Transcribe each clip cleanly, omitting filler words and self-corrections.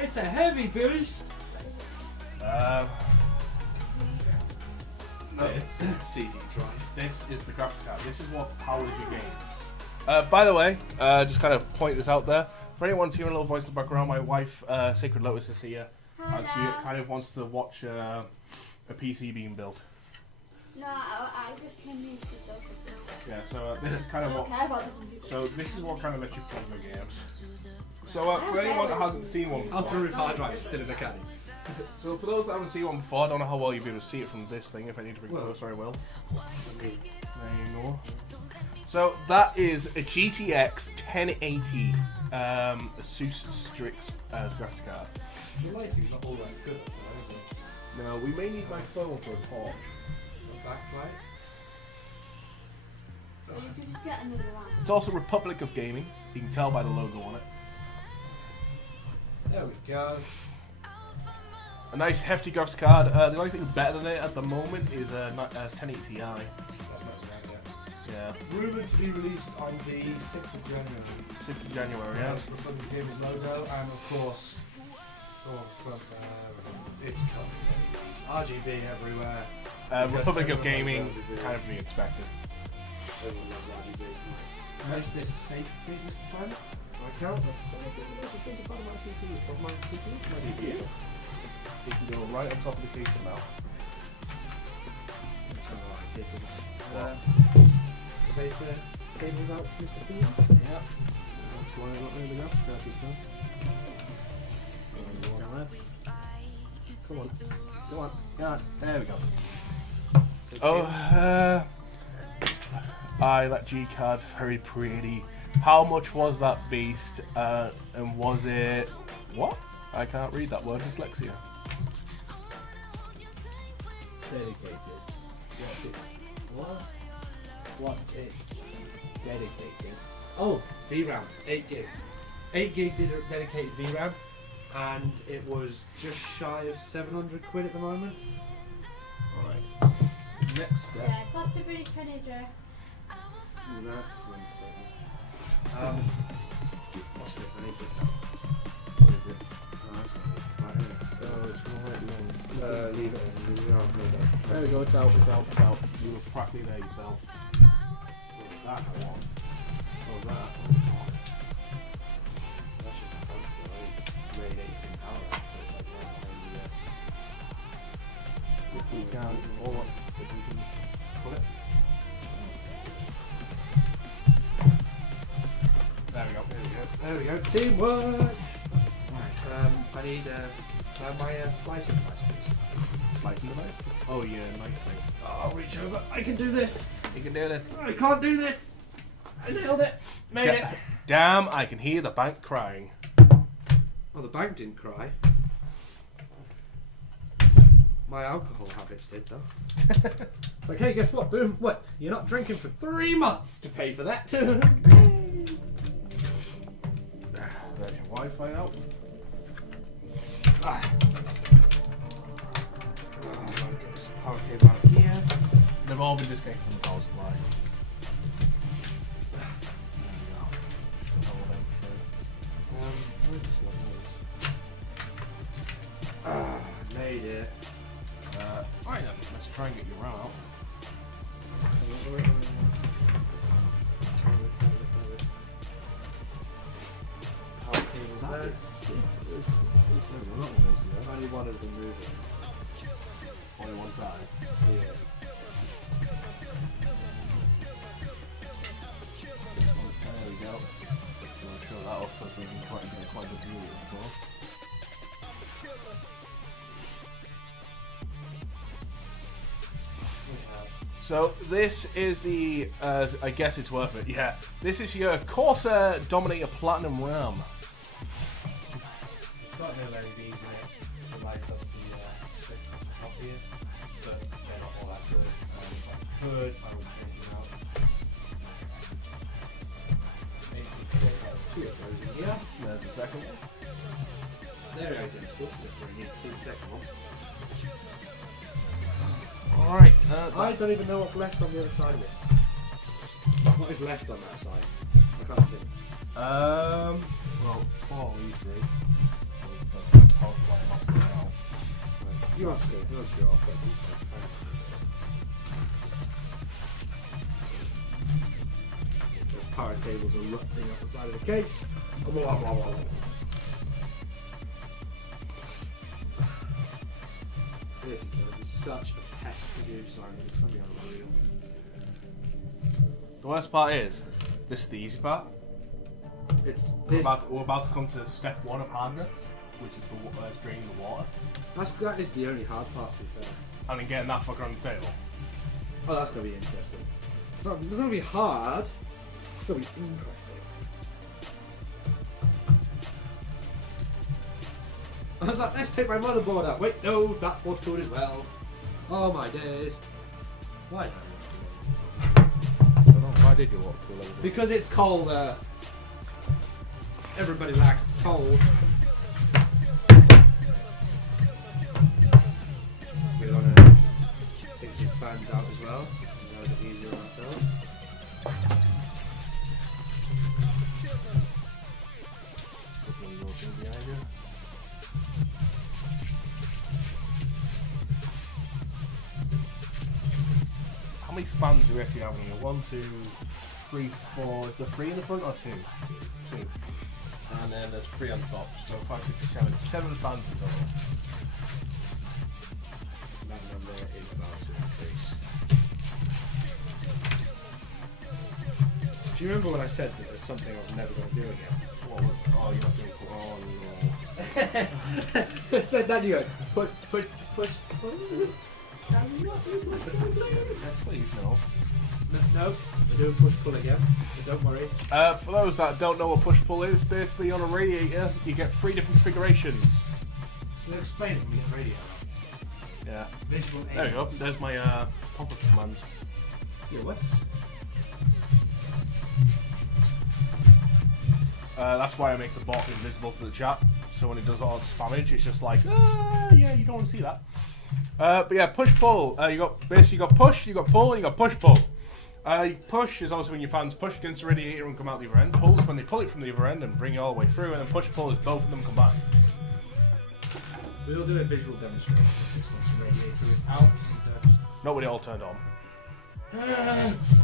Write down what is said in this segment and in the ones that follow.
It's a heavy beast. This CD drive. This is the graphics card. This is what powers your games. By the way, just kind of point this out there. For anyone hearing a little voice in the background, my wife, Sacred Lotus, is here. And she kind of wants to watch a PC being built. No, I just came here to talk about it. Yeah, so this is kind of what. So this is what kind of lets you play the games. So for anyone that hasn't seen one before, Ultra hard drive still in the caddy. so for those that haven't seen one before, I don't know how well you'll be able to see it from this thing. If I need to bring it closer, I will. There you go. So that is a GTX 1080 Asus Strix graphics card. The lighting's not all that good, though, is it? Now we may need my phone for a torch. The backlight. Well, you can just get another one. It's also Republic of Gaming. You can tell by the logo on it. There we go. A nice hefty graphics card. The only thing better than it at the moment is 1080 Ti. That's not bad yet. Yeah, Rumoured to be released on the 6th of January. 6th of January. Yeah. Republic of Gaming's logo, and of course, it's coming. RGB everywhere. Republic of Gaming, kind of to be expected. Everyone loves RGB. Is this a safe business to sign? I count them. CPU. You can go right on top of the case now. Save the cables out, Mr. Beans. Yeah. That's why I don't really have scratches now. Come on. Come on. Yeah, there we go. Oh, that G card, very pretty. How much was that beast? And was it what? I can't read that word. Dyslexia. Dedicated. What's it? What? What's it? Dedicated. Oh, VRAM, 8 gig. 8 gig dedicated VRAM, and it was just shy of 700 quid at the moment. Alright. Next step. Yeah, cost of British manager. What's this? I need this out. What is it? Leave it. There we go, it's out, it's out, it's out. You were practically there yourself. That I want. Oh, that. That's just a phone made 8 power. If we can, or if we can put it. There we go. There we go. Teamwork! Right, I need my slicing device, please. Slicing device? Oh yeah, nice thing. Oh, I'll reach over. I can do this. You can do this. I can't do this. I nailed it. Made it. Damn, I can hear the bank crying. Well, the bank didn't cry. My alcohol habits did, though. Okay, guess what? Boom. What? You're not drinking for 3 months to pay for that, too. There's your Wi-Fi out. Ah. Power cable out here. They've all been disconnected from the power supply. Made it. Alright then, let's try and get your RAM out. Power cables there. Only one of them moving. Only one side. Yeah. There we go. So I'll show that off so we can quite a view as well. So this is the, I guess it's worth it, yeah. This is your Corsair Dominator Platinum RAM. It's got no LEDs in it to light up the top here, but they're not all that good. Third, I would change it out. Yeah, there's the second one. They're identical, just we need to see the second one. Alright, I don't even know what's left on the other side of this. What is left on that side? I can't think. well, probably three. You want to go off, but do so. Those power cables are erupting up the side of the case. This is going to be such a pest to do, Simon. It's going to be unreal. The worst part is, this is the easy part. It's We're this. we're about to come to step 1 of hardness, which is draining the water. That is the only hard part, to be fair. And then getting that fucker on the tail. Oh, that's going to be interesting. It's not going to be hard. It's going to be interesting. I was like, let's take my motherboard out. Wait, no, that's what's good as well. Oh my days. Why did I watch I don't know, why did you walk through laser? Because it's cold. Everybody likes the cold. We're going to take some fans out as well. A little bit easier on ourselves. How many fans do we actually have in here? 1, 2, 3, 4. Is there 3 in the front or 2? 2. And then there's 3 on top. So 5, 6, 7. 7 fans in total. That number is about to increase. Do you remember when I said that there's something I was never going to do again? What was? Oh, you're not doing. Oh no. I said that, you go, push. Can you not do push, please? Yes, please, no. No, we're doing push-pull again, so don't worry. For those that don't know what push-pull is, basically on a radiator, you get 3 different configurations. We'll explain it when we get radio. Yeah. Visual aids. There we go. There's my pop-up commands. Yeah, what? That's why I make the bot invisible to the chat. So when it does all its spammage, it's just like, yeah, you don't want to see that. But yeah, push-pull. You got push, you got pull, and you got push-pull. Push is also when your fans push against the radiator and come out the other end. Pull is when they pull it from the other end and bring it all the way through. And then push-pull is both of them combined. We'll do a visual demonstration. Once the radiator is out. Not when it all turned on.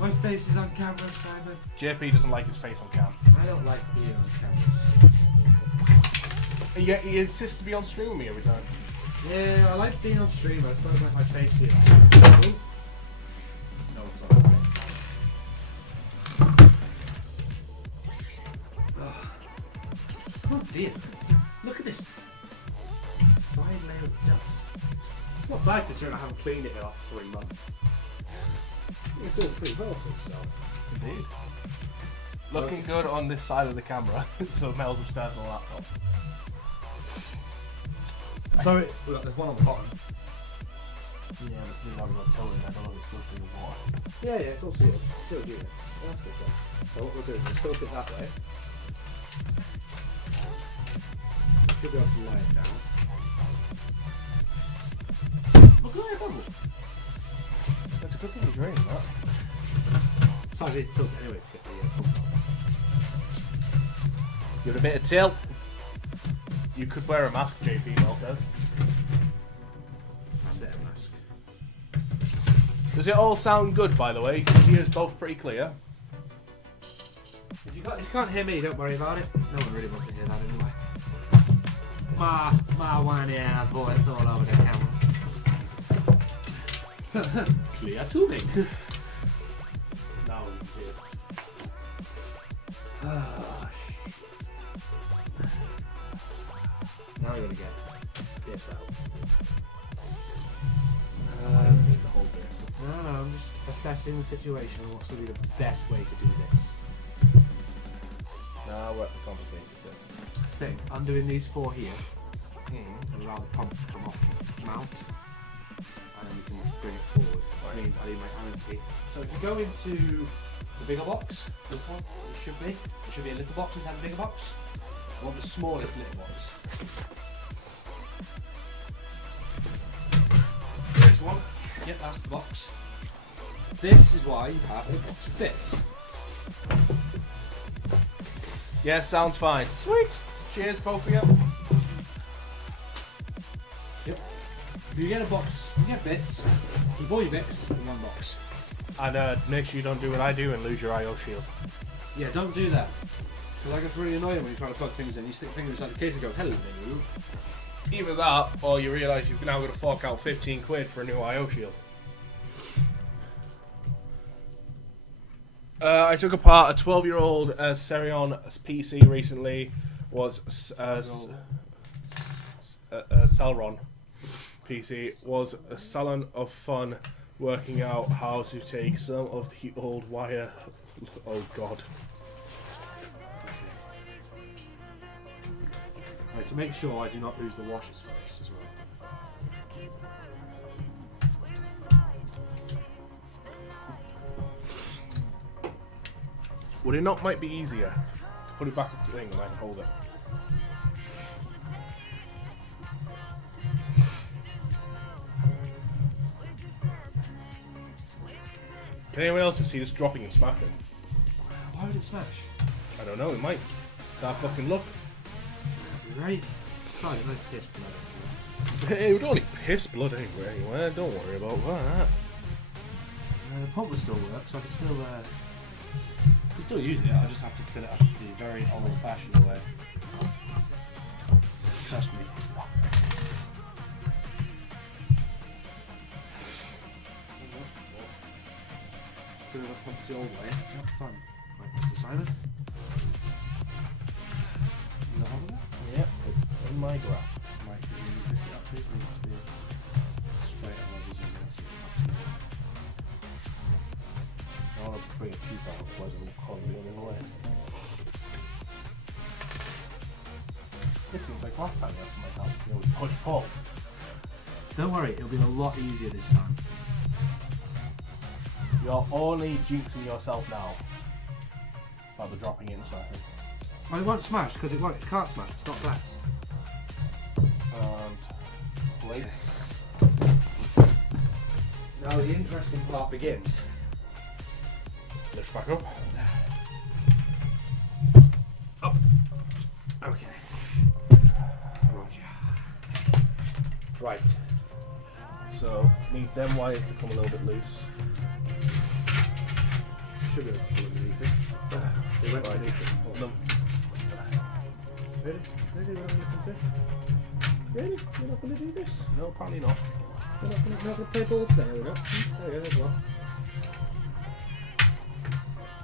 My face is on camera, Simon. JP doesn't like his face on cam. I don't like being on cameras. And yet he insists to be on stream with me every time. Yeah, I like being on stream, I just don't like my face being on. No, it's not. Oh dear. Look at this. Fine layer of dust. It's not bad considering I haven't cleaned it in like 3 months. It's doing pretty well for itself. Indeed. Looking good on this side of the camera, so Mel's upstairs on the laptop. So there's one on the bottom. Yeah, but it's not got totally. I don't know if it's good for the water. Yeah, it's all sealed. Sealed unit. Well, that's good then. So what we'll do is we'll tilt it that way. Should be able to lay it down. Look at that bubble. That's a good thing you're draining that. So I need to tilt it anyway to get the pump out. Give it a bit of tilt. You could wear a mask, JP, well said. And a bit of mask. Does it all sound good, by the way? Your ears both pretty clear. If you can't hear me, don't worry about it. No one really wants to hear that anyway. My whiny ass voice all over the camera. Clear tubing. Now you see it. Now we're gonna get this out. The whole bit. No, I'm just assessing the situation and what's going to be the best way to do this. Nah, we're at the complicated bit. Thing, undoing these 4 here Hmm. and allow the pump to come off this mount, and then we can bring it forward. Which means I need my Allen key. So if you go into the bigger box, this one, it should be. There should be a little box inside the bigger box. I want the smallest little box. This one. Yep, that's the box. This is why you have a box of this. Yeah, sounds fine. Sweet. Cheers, both of you. Yep. You get a box, you get bits, keep all your bits in one box. And make sure you don't do what I do and lose your IO shield. Yeah, don't do that. Because that gets really annoying when you're trying to plug things in. You stick fingers inside the case and go, hello. Either that, or you realise you've now got to fork out 15 quid for a new IO shield. I took apart a 12-year-old Serion PC recently. Was Celeron PC. Was a salon of fun working out how to take some of the old wire. Oh god. Right, to make sure I do not lose the washers for this as well. Would it not might be easier to put it back up the thing and I can hold it? Can anyone else see this dropping and smashing? Why would it smash? I don't know, it might. Can't fucking look. You're right. Sorry, it might piss blood. It would only piss blood anyway. Don't worry about that. The pump will still work, so I can still use it. I just have to fill it up the very old-fashioned way. Trust me. Fill it up the old way. Not fun. Right, Mr. Simon. You got hold of that? Yep, it's in my grasp. Right, could you pick it up, please? It needs to be straight, otherwise he's going to I want to bring a tooth out, otherwise it will probably be in the way. This seems like last time you had my help. You know, push pull. Don't worry, it'll be a lot easier this time. You're only jinxing yourself now by the dropping it and smashing. Well, it won't smash because it can't smash. It's not glass. And place. Now the interesting part begins. Lift back up. Up. Okay. Roger. Right. So need them wires to come a little bit loose. Should be able to pull underneath it. They went underneath it. Oh. No. Really? Really? We're not going to fish? Really? You're not going to do this? No, apparently not. We're not going to play ball today, are we not? There we go, there's one.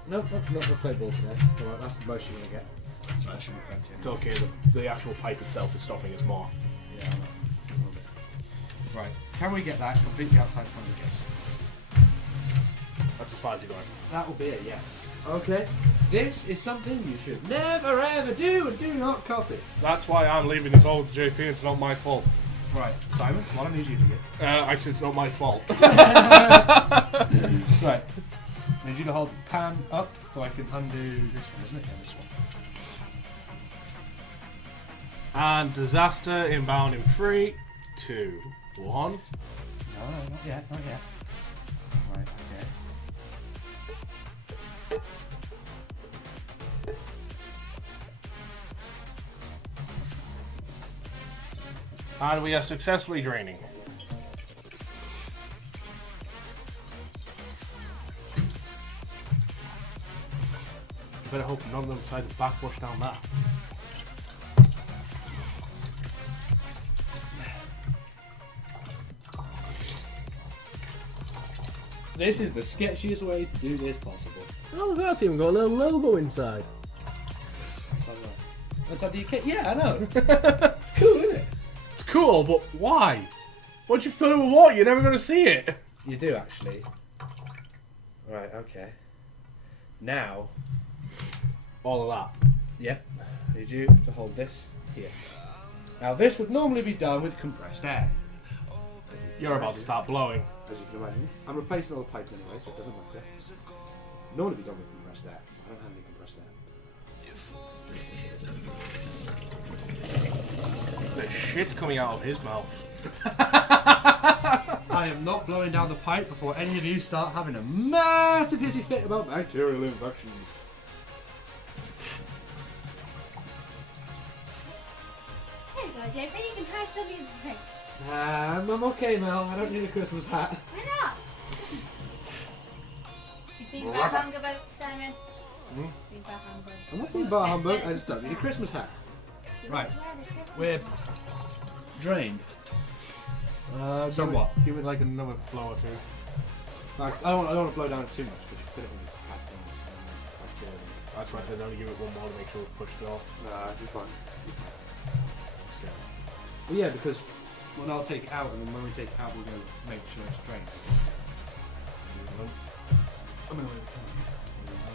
Nope, not going to play ball today. Alright, that's the most you're going to get. So that should be plenty. It's okay, the actual pipe itself is stopping us more. Yeah, I know. Right, can we get that completely outside the front of the case? That's as far as you're going. That will be a yes. Okay. This is something you should never ever do and do not copy. That's why I'm leaving this all to JP. It's not my fault. Right, Simon, what I need you to get. I said it's not my fault. Right. I need you to hold the pan up so I can undo this one, isn't it? Yeah, this one. And disaster inbound in 3, 2, 1. No, not yet, not yet. Right, okay. And we are successfully draining. I better hope none of them decide to backwash down that. This is the sketchiest way to do this possible. Oh, that's even got a little logo inside. That's how the UK. Yeah, I know. It's cool, isn't it? It's cool, but why? Once you fill it with water, you're never going to see it. You do actually. Right, okay. Now, All of that. yep, I need you to hold this here. Now, this would normally be done with compressed air. You're about to start blowing. As you can imagine. I'm replacing all the pipe anyway, so it doesn't matter. Normally be done with compressed air. I don't have any compressed air. There's shit coming out of his mouth. I am not blowing down the pipe before any of you start having a massive hissy fit about bacterial infections. There you go, JP. You can hide some of your drink. I'm okay, Mel. I don't need a Christmas hat. Why not? You being bad hung about, Simon? Hmm? Being bad humbug. I'm not being bar humbug. I just don't need a Christmas hat. Right. We're drained. Somewhat. Give it like another blow or two. Like, I don't want to blow down it too much because you put it in the hat. That's why I said only give it one more to make sure it's pushed off. Nah, you're fine. Well, yeah, because when I'll take it out, and then when we take it out, we're going to make sure it's drained. I'm going to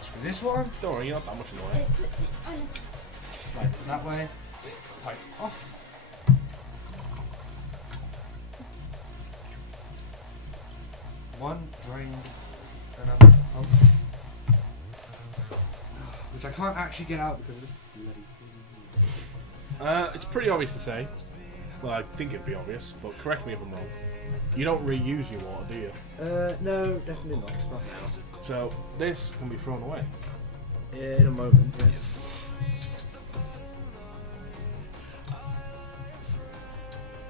screw this one. Don't worry, you're not that much in the way. It puts it on a... Slide this that way. Pipe off. One drained, another pump. Which I can't actually get out because of this bloody. It's pretty obvious to say. Well, I think it'd be obvious, but correct me if I'm wrong. You don't reuse your water, do you? No, definitely not. Not now. So this can be thrown away. In a moment, yes.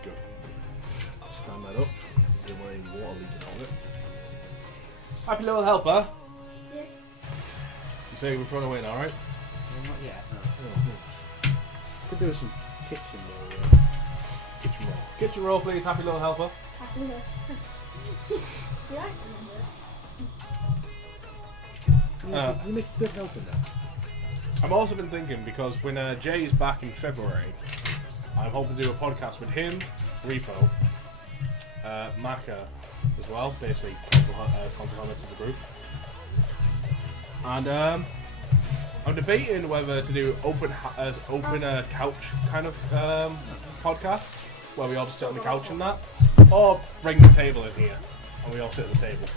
Good. Stand that up. Don't want any water leaking on it. Happy little helper. Yes. You say we're thrown away now, right? Not yet. No. Could do some kitchen roll. Kitchen roll. Kitchen roll, please. Happy little helper. Happy little... You like remember? You make a good helper now. I've also been thinking because when Jay is back in February, I'm hoping to do a podcast with him, Repo, Maka as well, basically console helmets as a group. And I'm debating whether to do open couch kind of podcast, where we all just sit on the couch and that, or bring the table in here and we all sit at the table.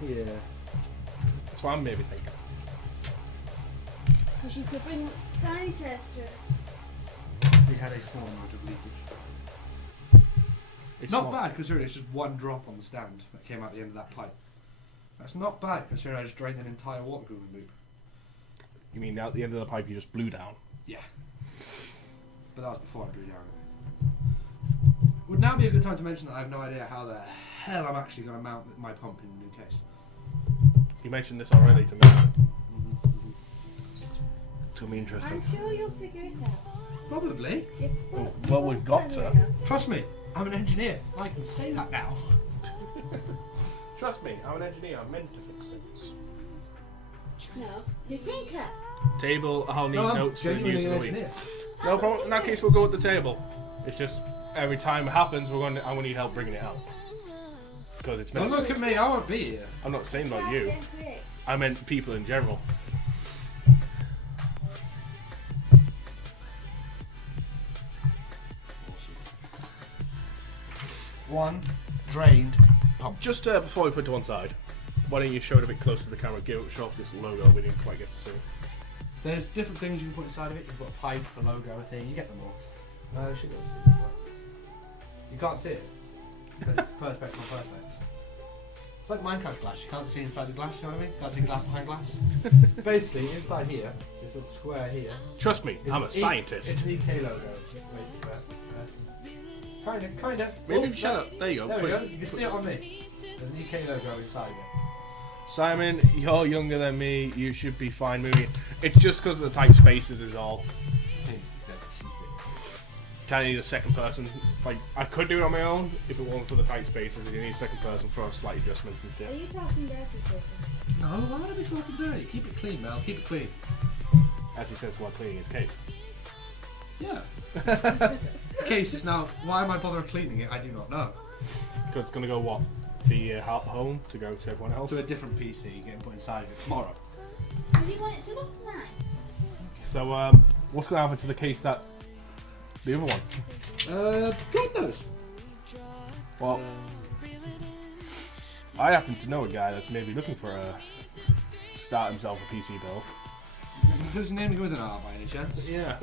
Yeah. That's what I'm maybe thinking. Because you could bring tiny chairs to it. We had a small amount of leakage. It's Not bad considering it's just one drop on the stand that came out the end of that pipe. That's not bad considering I just drained an entire water cooling loop. You mean at the end of the pipe you just blew down? Yeah. But that was before I drew down. Would now be a good time to mention that I have no idea how the hell I'm actually going to mount my pump in the new case. You mentioned this already to me. It's going to be interesting. I'm sure you'll figure it out. Probably. Well, we've got to. Trust me, I'm an engineer. I can say that now. Trust me, I'm an engineer. I'm meant to fix things. No, you think that. Table, I'll need No, I'm notes for the news genuinely of an the week. engineer. No problem. In that case, we'll go with the table. It's just every time it happens, I'm gonna need help bringing it out because it's Don't messy. look at me, I won't be here. I'm not saying about you. I meant people in general. One drained pump. Just before we put it to one side, why don't you show it a bit closer to the camera? Show off this logo we didn't quite get to see. There's different things you can put inside of it. You've got a pipe, a logo, a thing. You get them all. No, you should be able to see this. You can't see it. Because it's perspex on perspex. It's like Minecraft glass. You can't see inside the glass, you know what I mean? Can't see glass behind glass. Basically, inside here, this little square here. Trust me, I'm a scientist. It's an EK logo. Basically. Kinda. Maybe Oh, shut up. There you go. There we go. You can see it on me. There's an EK logo inside it. Simon, you're younger than me. You should be fine moving. It's just because of the tight spaces is all. Kind of need a second person. Like I could do it on my own if it wasn't for the tight spaces. You need a second person for slight adjustments and Are stuff. you talking dirty to No, why would I be talking dirty? Keep it clean, Mel. Keep it clean. As he says while cleaning his case. Yeah. Cases. Now, why am I bothering cleaning it? I do not know. Because it's gonna go what? To home to go to everyone else. To a different PC, getting put inside of it tomorrow. How do you want it to look like? So what's gonna happen to the case that the other one? God knows. Well, I happen to know a guy that's maybe looking for a start himself a PC build. Does his name begin with an R by any chance? Yeah.